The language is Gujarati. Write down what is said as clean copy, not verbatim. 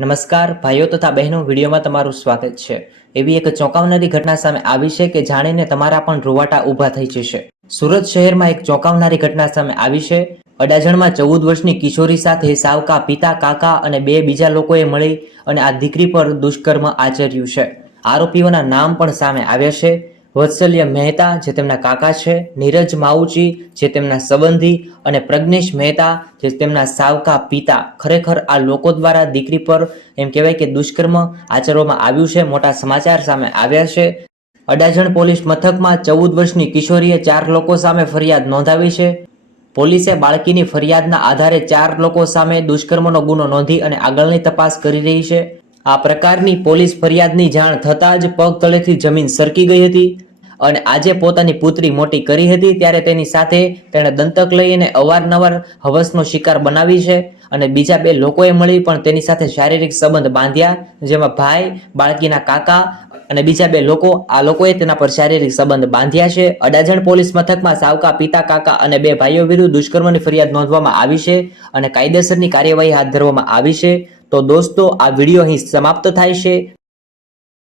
નમસ્કાર ભાઈઓ તથા બહેનો, વિડીયોમાં તમારું સ્વાગત છે। એવી એક ચોંકાવનારી ઘટના સામે આવી છે કે જાણીને તમારા પણ રૂવાટા ઊભા થઈ જશે। સુરત શહેરમાં એક ચોંકાવનારી ઘટના સામે આવી છે। અડાજણમાં 14 વર્ષની કિશોરી સાથે સાવકા પિતા, કાકા અને બે બીજા લોકોએ મળી અને આ દીકરી પર દુષ્કર્મ આચર્યું છે। આરોપીઓના નામ પણ સામે આવ્યા છે। વત્સલ્ય મહેતા જે તેમના કાકા છે, નીરજ માઉચી જે તેમના સંબંધી અને પ્રજ્ઞેશ મહેતા જે તેમના સાવકા પિતા। ખરેખર આ લોકો દ્વારા દીકરી પર એમ કહેવાય કે દુષ્કર્મ આચરવામાં આવ્યું છે। મોટા સમાચાર સામે આવ્યા છે। અડાજણ પોલીસ મથકમાં 14 વર્ષની કિશોરીએ 4 લોકો સામે ફરિયાદ નોંધાવી છે। પોલીસે બાળકીની ફરિયાદના આધારે 4 લોકો સામે દુષ્કર્મનો ગુનો નોંધી અને આગળની તપાસ કરી રહી છે। આ પ્રકારની પોલીસ ફરિયાદની જાણ થતાં જ પગ તળેથી જમીન સરકી ગઈ હતી અને આજે પોતાની પુત્રી મોટી કરી હતી ત્યારે તેની સાથે તેણે દંતક લઈને અવારનવાર હવસનો શિકાર બનાવી છે અને બીજા 2 લોકોએ મળી પણ તેની સાથે શારીરિક સંબંધ બાંધ્યા, જેમાં ભાઈ, બાળકીના કાકા અને બીજા 2 લોકો આ લોકોએ તેના પર શારીરિક સંબંધ બાંધ્યા છે। અડાજણ પોલીસ મથકમાં સાવકા પિતા, કાકા અને 2 ભાઈઓ વિરુદ્ધ દુષ્કર્મની ફરિયાદ નોંધવામાં આવી છે અને કાયદેસરની કાર્યવાહી હાથ ધરવામાં આવી છે। તો દોસ્તો, આ વિડીયો અહીં સમાપ્ત થાય છે।